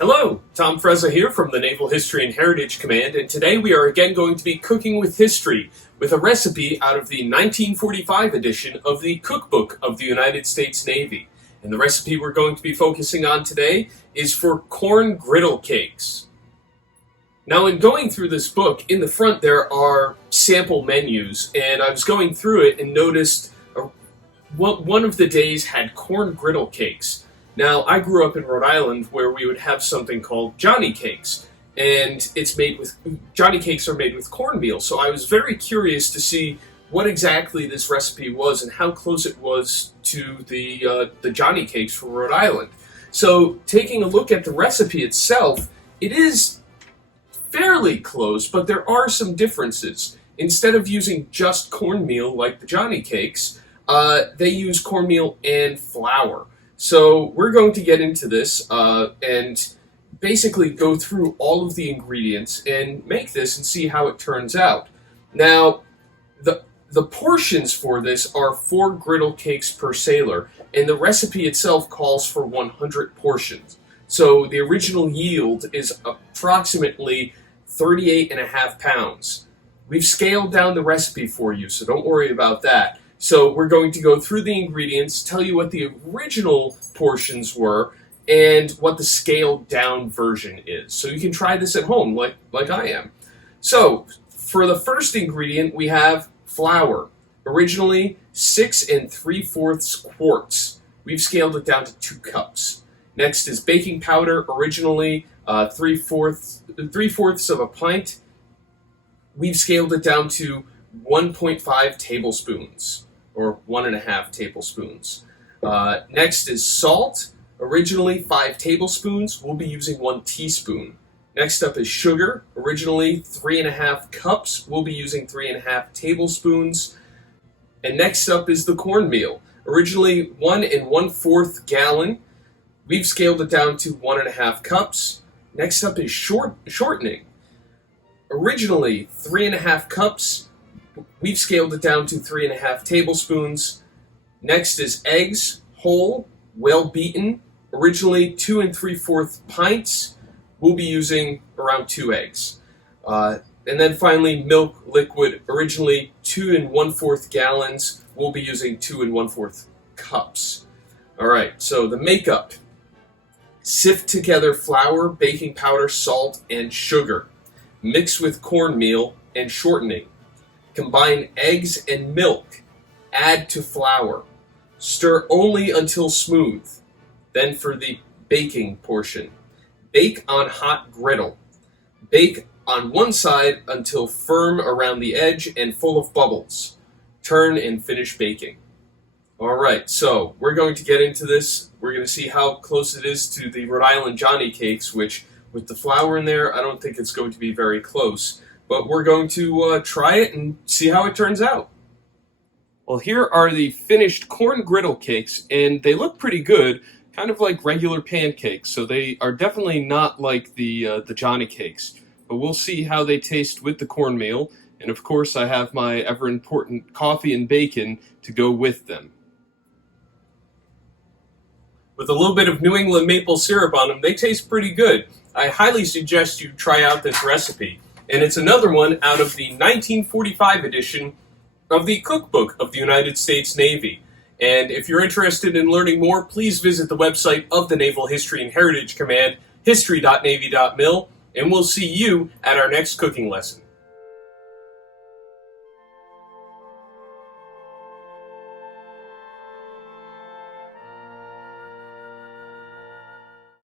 Hello, Tom Frezza here from the Naval History and Heritage Command, and today we are again going to be cooking with history with a recipe out of the 1945 edition of the Cookbook of the United States Navy. And the recipe we're going to be focusing on today is for corn griddle cakes. Now, in going through this book, in the front there are sample menus, and I was going through it and noticed one of the days had corn griddle cakes. Now, I grew up in Rhode Island where we would have something called Johnny cakes, and Johnny cakes are made with cornmeal, so I was very curious to see what exactly this recipe was and how close it was to the Johnny cakes from Rhode Island. So, taking a look at the recipe itself, it is fairly close, but there are some differences. Instead of using just cornmeal like the Johnny cakes, they use cornmeal and flour. So we're going to get into this and basically go through all of the ingredients and make this and see how it turns out. Now, the portions for this are 4 griddle cakes per sailor, and the recipe itself calls for 100 portions. So the original yield is approximately 38.5 pounds. We've scaled down the recipe for you, so don't worry about that. So we're going to go through the ingredients, tell you what the original portions were, and what the scaled down version is. So you can try this at home like I am. So for the first ingredient, we have flour. Originally 6 3/4 quarts. We've scaled it down to 2 cups. Next is baking powder. Originally 3/4 of a pint. We've scaled it down to 1.5 tablespoons. Or 1.5 tablespoons. Next is salt. Originally 5 tablespoons. We'll be using 1 teaspoon. Next up is sugar. Originally 3.5 cups. We'll be using 3.5 tablespoons. And next up is the cornmeal. Originally 1 1/4 gallon. We've scaled it down to 1.5 cups. Next up is shortening. Originally 3.5 cups. We've scaled it down to 3.5 tablespoons. Next is eggs, whole, well beaten. Originally 2 3/4 pints. We'll be using around 2 eggs. And then finally, milk liquid. Originally 2 1/4 gallons. We'll be using 2 1/4 cups. All right, so the makeup. Sift together flour, baking powder, salt, and sugar. Mix with cornmeal and shortening. Combine eggs and milk. Add to flour. Stir only until smooth. Then for the baking portion. Bake on hot griddle. Bake on one side until firm around the edge and full of bubbles. Turn and finish baking. Alright, so we're going to get into this. We're going to see how close it is to the Rhode Island Johnny cakes, which with the flour in there, I don't think it's going to be very close. But we're going to try it and see how it turns out. Well, here are the finished corn griddle cakes, and they look pretty good, kind of like regular pancakes, so they are definitely not like the Johnny cakes. But we'll see how they taste with the cornmeal, and of course I have my ever-important coffee and bacon to go with them. With a little bit of New England maple syrup on them, they taste pretty good. I highly suggest you try out this recipe. And it's another one out of the 1945 edition of the Cookbook of the United States Navy. And if you're interested in learning more, please visit the website of the Naval History and Heritage Command, history.navy.mil, and we'll see you at our next cooking lesson.